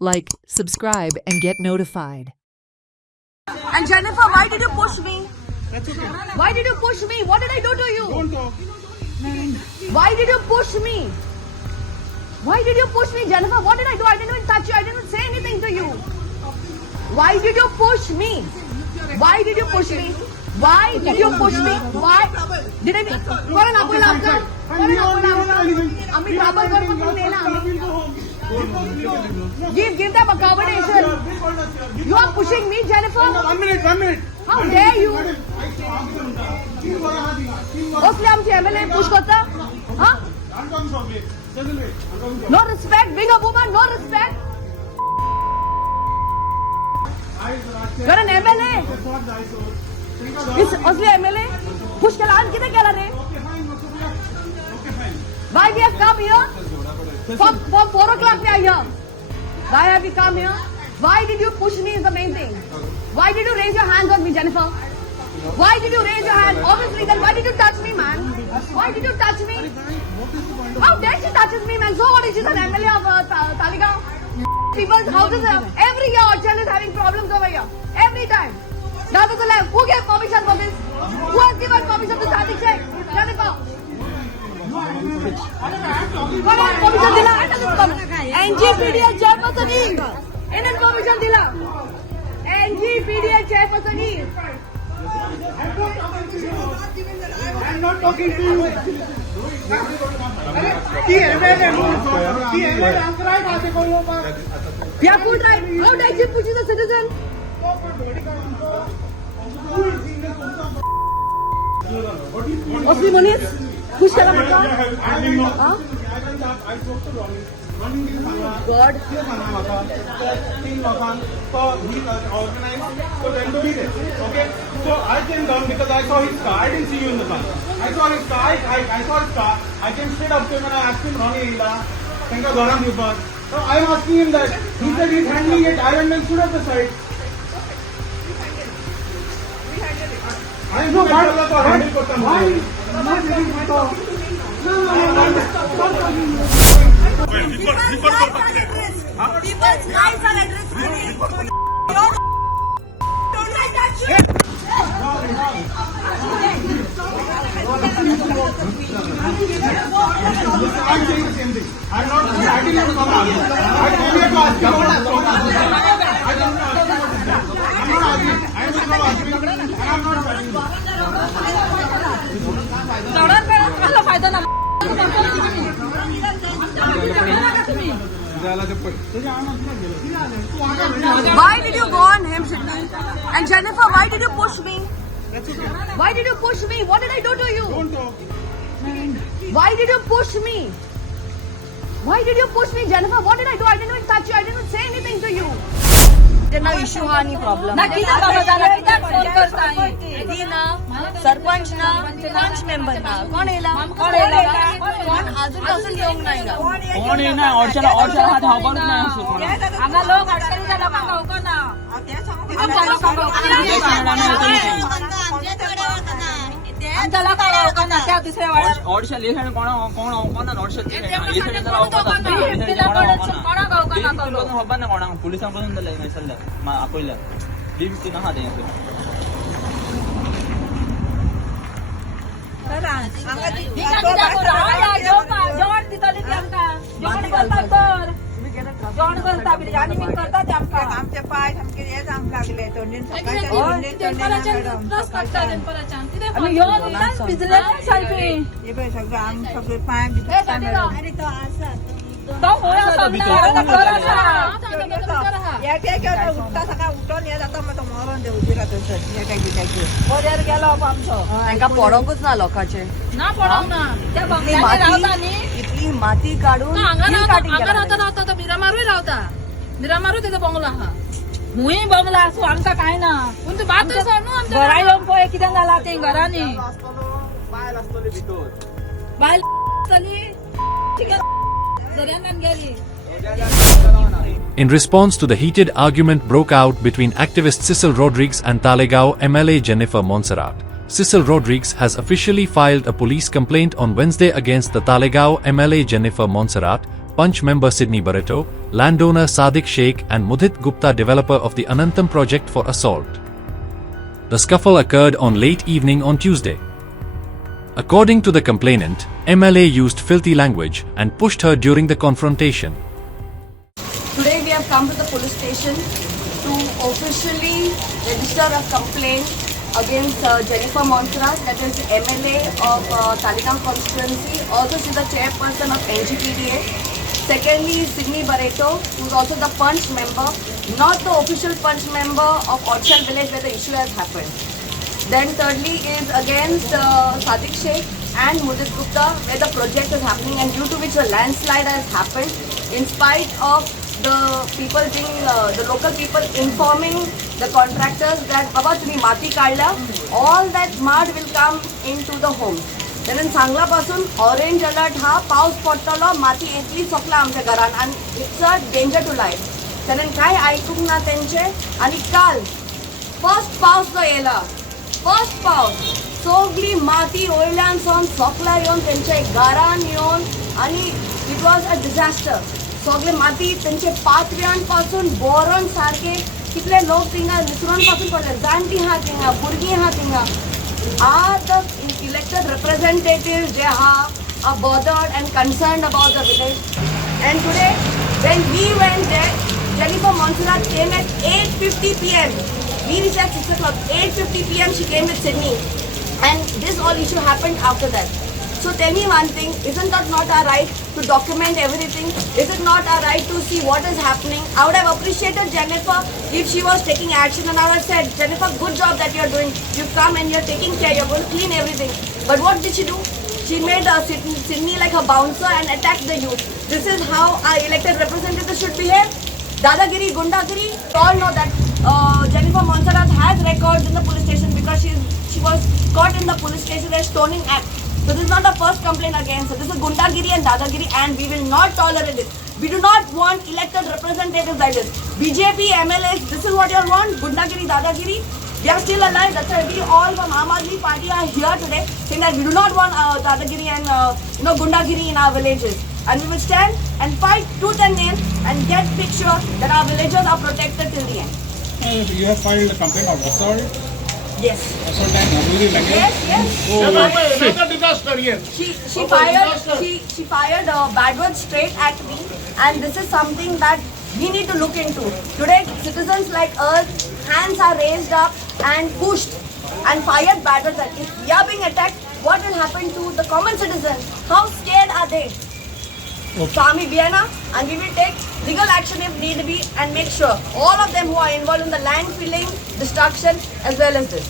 like, subscribe, and get notified. And Jennifer, why did you push me? That's okay. Why did you push me? What did I do to you? Don't talk. Why did you push me? Why did you push me, Jennifer? What did I do? I didn't even touch you. I didn't say anything to you. Why did you push me? Why did you push me? Why did you push me? Why did I? Koran apko lapka? Koran apko lapka? Ami trouble kar putting dena ami. Give them accommodation. You are pushing me, Jennifer. 1 minute. How dare you? उसलिए हम MLA push करता हाँ no respect being a woman no respect you're an MLA उसलिए MLA push के लान किधर क्या रे why we have come here from 4 o'clock we are here why have we come here why did you push me is the main thing why did you raise your hands on me Jennifer why did you raise your hand obviously then why did you touch me man why did you touch me how dare she touches me man so what is she's an MLA of Talegaon people's houses every year Orchal is having problems over here every time who gave permission for this who has given permission to Sadik Sheikh Jennifer permission dila NGPDL chairperson इन्हें permission दिला NGPDL chairperson I'm not talking to you. Yeah, good right. How dare you push the citizen? Osli Moniz, push kala mata. I spoke to Ronnie. God. So he organized for them to be there. Okay? So I came down because I saw his car. I didn't see you in the car. I saw his car. I saw his car. I came straight up to him and I asked him, Ronnie, thank you, so I am asking him that. He said he's handling it. I went and stood at the side. I know why. People's lives are at risk. I'm saying the same thing. I'm not. I didn't even come out. I came here to ask you what is going on. I don't know. I'm not arguing. I'm just not arguing. And I'm not arguing. Why did you go on him, Shitty? And Jennifer, why did you push me? Why did you push me? What did I do to you? Don't talk. Why did you push me? Why did you push me, Jennifer? What did I do? I didn't even touch you. I didn't say anything to you. त्यांना issue हा आणि problem sarpanch ना पंच member ना कोण येला कोण अजूनपासून येऊन नाही का कोण येणार ऑर्चला हा धावपण नाही असं कोण आम्हा लोक अडचणीच्या लोकांना होतो ना आमच्या लोकांना त्या दुसऱ्या ऑर्चला लेखन कोण ऑर्चला हब्बा ना कोणा पोलिसांपासून दिलंय नाही सल्ला आपल्याला दीप ना हा दे आमचे पाय हे जाम लागले सगळं आम सगळे पाय उठता सकाळ उठून ये जाता मग मरून देऊ दिला गेलो आमचं तांकां पडोंकूच ना लोकांचे ना पडोंक ना इतली माती काढून रावता मिरामारूय त्याचा बंगलो आहा मुई बंगला असो आमचा काय ना घरा येऊन पळय कितें जाला ते घरांनी बायल दर्यांगान गेली. In response to the heated argument broke out between activist Cecil Rodrigues and Talegaon MLA Jennifer Montserrat, Cecil Rodrigues has officially filed a police complaint on Wednesday against the Talegaon MLA Jennifer Montserrat, Punch member Sydney Barreto, landowner Sadiq Sheikh and Mudit Gupta, developer of the Anantam project, for assault. The scuffle occurred on late evening on Tuesday. According to the complainant, MLA used filthy language and pushed her during the confrontation. Today we have come to the police station to officially register a complaint against Jennifer Montserrat, that is MLA of Talegaon constituency. Also she's the chairperson of NGPDA. Secondly, Sydney Barreto, who is also the Punch member, not the official Punch member of Orchard Village where the issue has happened. Then thirdly is against Sadiq Sheikh and Mudit Gupta, where the project is happening and due to which a landslide has happened, in spite of the people being, the local people informing the contractors that Baba तुम्ही माती काढला, all that mud will come into the home. Then Sangla पासून orange alert हा, पाऊस पडतलो, माती येतली सकला आमच्या घरान and it's a danger to life. त्यानं काय ऐकूक ना त्यांचे आणि काल फर्स्ट पाऊस जो येला, फर्स्ट पाऊस सगळी माती ओयल्यान सावन सकला येऊन त्यांच्या घरान येऊन आणि इट वॉज अ डिझास्टर. सगळे माती त्यांचे पातव्यांपासून बोरण सारखे कितले लोक थिंगा निसरून पासून पडले, जाणटी हा थिंगा, भुरगीं हा थिंगा. Are the elected representatives they are bothered and concerned about the village? And today, when we went there, Jennifer Montserrat came at 8:50 p.m. We reached at 6 o'clock. 8:50 p.m. she came with Sydney, and this all issue happened after that. So tell me one thing, isn't that not our right to document everything? Is it not our right to see what is happening? I would have appreciated Jennifer if she was taking action and I would have said, Jennifer, good job that you're doing. You've come and you're taking care, you're going to clean everything. But what did she do? She made Sydney like a bouncer and attacked the youth. This is how our elected representatives should behave. Dadagiri, Gundagiri, we all know that Jennifer Montserrat has records in the police station because she was caught in the police station as stoning act. So this is not the first complaint against her. This is Gundagiri and Dadagiri and we will not tolerate this. We do not want elected representatives like this. BJP, MLAs, this is what you all want? Gundagiri, Dadagiri? We are still alive. That's why we all from Aam Aadmi Party are here today saying that we do not want Dadagiri and Gundagiri in our villages. And we will stand and fight tooth and nail and make sure that our villagers are protected till the end. You have filed a complaint of assault? Yes. Assault and abuse language? Yes. Another disaster here. She fired bad words straight at me, and this is something that we need to look into. Today, citizens like us, hands are raised up and pushed and fired bad words. If we are being attacked, what will happen to the common citizen? How scared are they? So Army Vienna, and we will take legal action if need be and make sure all of them who are involved in the land filling, destruction as well as this.